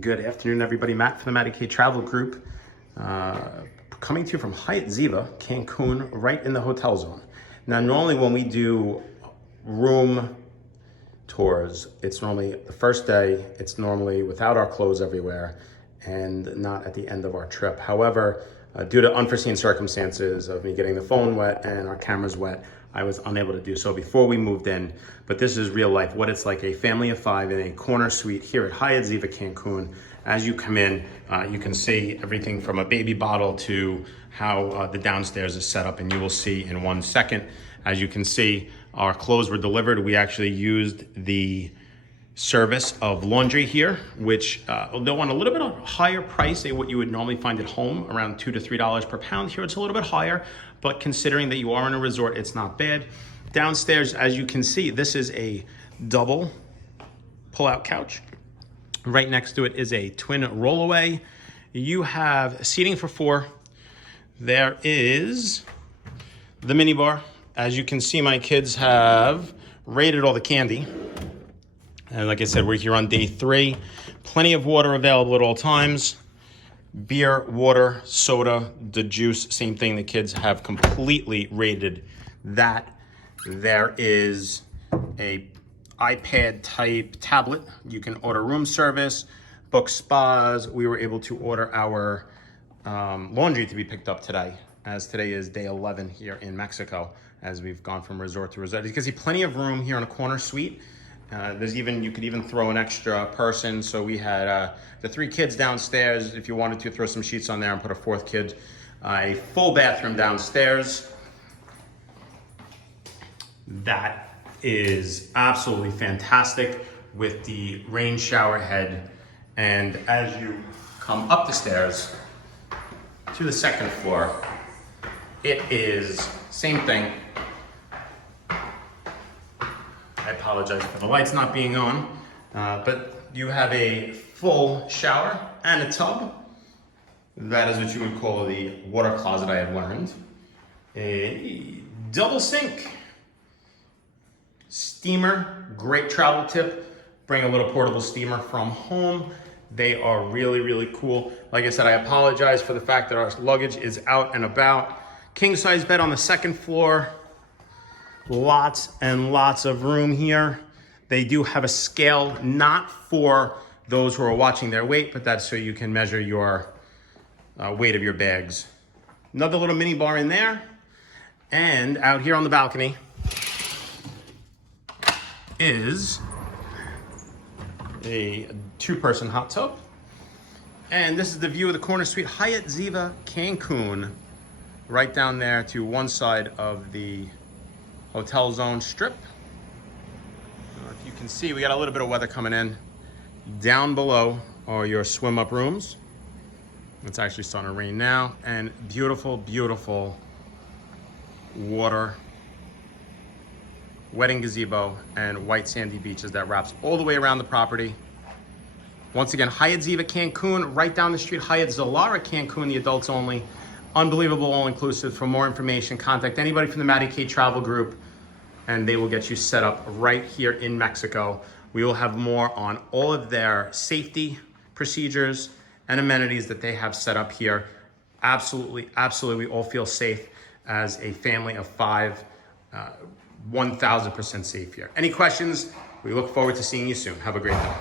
Good afternoon, everybody. Matt from the Matty K Travel Group, coming to you from Hyatt Ziva, Cancun, right in the hotel zone. Now, normally when we do room tours, it's normally the first day, it's normally without our clothes everywhere and not at the end of our trip. However, due to unforeseen circumstances of me getting the phone wet and our cameras wet, I was unable to do so before we moved in. But this is real life, what it's like a family of five in a corner suite here at Hyatt Ziva Cancun. As you come in, you can see everything from a baby bottle to how the downstairs is set up, and you will see in 1 second. As you can see, our clothes were delivered. We actually used the service of laundry here, which they'll want a little bit of higher price than what you would normally find at home, around $2 to $3 per pound. Here it's a little bit higher, but considering that you are in a resort, it's not bad. Downstairs, as you can see, this is a double pull-out couch. Right next to it is a twin rollaway. You have seating for 4. There is the minibar. As you can see, my kids have raided all the candy. And like I said, we're here on day 3. Plenty of water available at all times. Beer, water, soda, the juice, same thing. The kids have completely raided that. There is a iPad type tablet. You can order room service, book spas. We were able to order our laundry to be picked up today, as today is day 11 here in Mexico, as we've gone from resort to resort. You can see plenty of room here in a corner suite. You could even throw an extra person. So we had the 3 kids downstairs. If you wanted to throw some sheets on there and put a 4th kid, a full bathroom downstairs. That is absolutely fantastic with the rain shower head. And as you come up the stairs to the 2nd floor, it is same thing. I apologize for the lights not being on, but you have a full shower and a tub. That is what you would call the water closet, I have learned. A double sink. Steamer, great travel tip. Bring a little portable steamer from home. They are really, really cool. Like I said, I apologize for the fact that our luggage is out and about. King size bed on the 2nd floor. Lots and lots of room here. They do have a scale, not for those who are watching their weight, but that's so you can measure your weight of your bags. Another little mini bar in there. And out here on the balcony is a 2-person hot tub. And this is the view of the corner suite, Hyatt Ziva Cancun, right down there to one side of the hotel zone strip. If you can see, we got a little bit of weather coming in. Down below are your swim up rooms. It's actually starting to rain now. And beautiful, beautiful water, wedding gazebo, and white sandy beaches that wraps all the way around the property. Once again, Hyatt Ziva Cancun, right down the street, Hyatt Zilara Cancun, the adults only. Unbelievable all inclusive. For more information, contact anybody from the Matty K Travel Group, and they will get you set up right here in Mexico. We will have more on all of their safety procedures and amenities that they have set up here. Absolutely, absolutely, we all feel safe as a family of 5. 1000% safe here. Any questions? We look forward to seeing you soon. Have a great day.